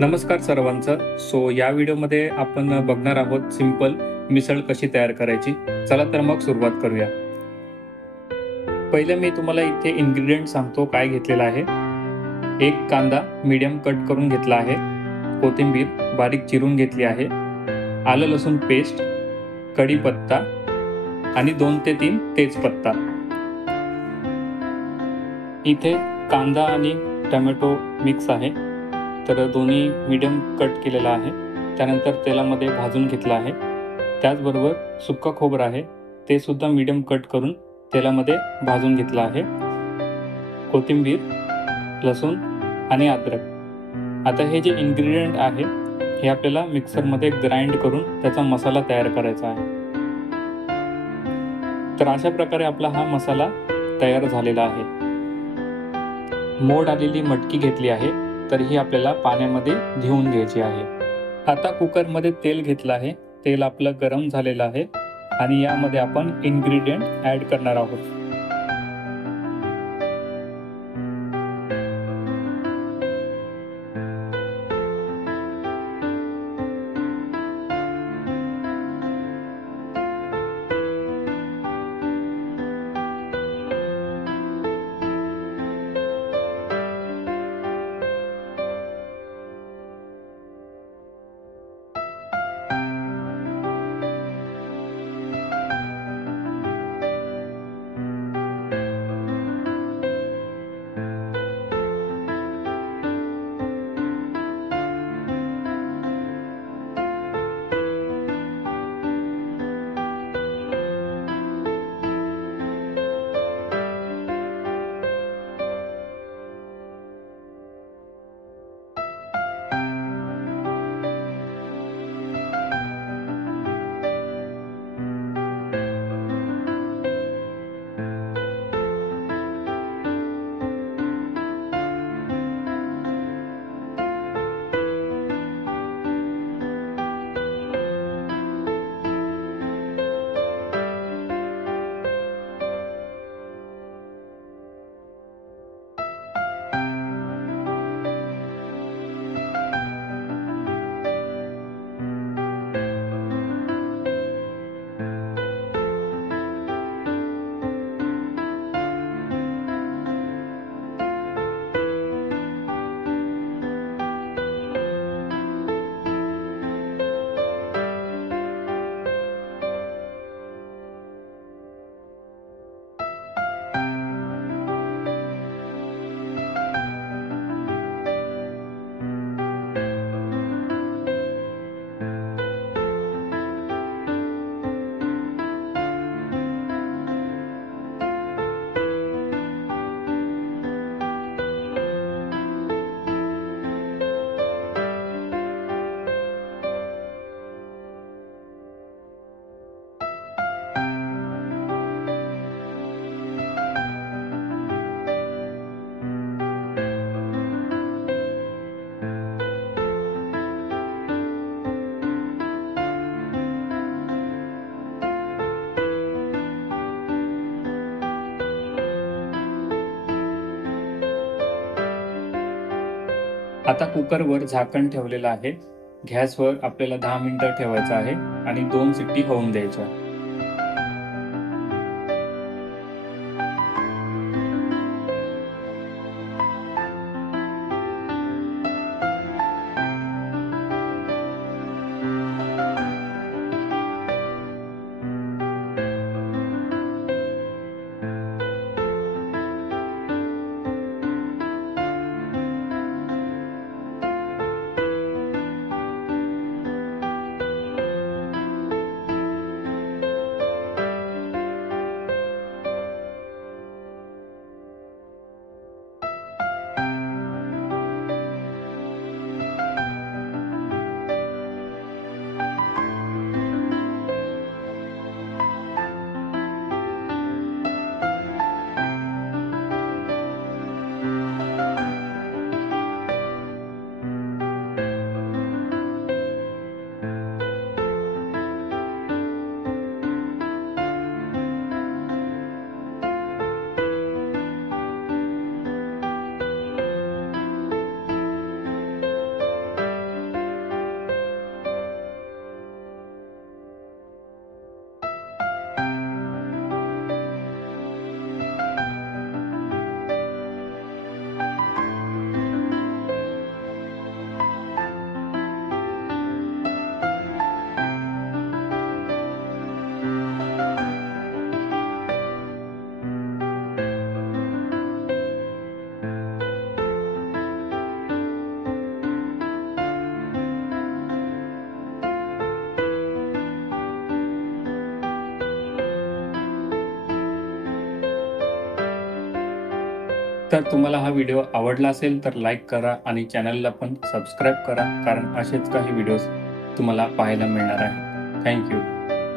नमस्कार सर्वांचं. या व्हिडिओमध्ये आपण बघणार आहोत सिंपल मिसळ कशी तयार करायची. चला तर मग सुरुवात करूया. पहिले मी तुम्हाला इथे इन्ग्रेडियंट सांगतो काय घेतलेलं आहे. एक कांदा मीडियम कट करून घेतला आहे, कोथिंबीर बारीक चिरून घेतली आहे, आलं लसूण पेस्ट, कढीपत्ता आणि 2 ते 3 तेजपत्ता. इथे कांदा आणि टोमॅटो मिक्स आहे, तर दोन्ही मीडियम कट केलेला आहे. त्यानंतर तेलामध्ये भाजून घेतला आहे. त्याचबरोबर सुक्का खोबरं आहे, ते सुद्धा मीडियम कट करून तेलामध्ये भाजून घेतलं आहे. कोथिंबीर, लसूण आणि अद्रक. आता हे जे इन्ग्रेडियंट आहे हे आपल्याला मिक्सरमध्ये ग्राइंड करून त्याचा मसाला तयार करायचा आहे. तर अशा प्रकारे आपला हा मसाला तयार झालेला आहे. मोड आलेली मटकी घेतली आहे, तर ही आपल्याला पाण्यामध्ये धुवून घ्यायची आहे. आता कुकरमध्ये तेल घेतलं आहे. तेल आपलं गरम झालेलं आहे आणि यामध्ये आपण इन्ग्रेडियंट ॲड करणार आहोत. आता कुकरवर झाकण ठेवलेलं आहे. गॅसवर आपल्याला 10 मिनिटं ठेवायचं आहे आणि 2 शिट्टी होऊन द्यायच्या. तर तुम्हाला हा व्हिडिओ आवडला असेल तर लाईक करा आणि चॅनलला पण सबस्क्राईब करा, कारण असेच काही व्हिडिओज तुम्हाला पाहायला मिळणार आहे. थँक्यू.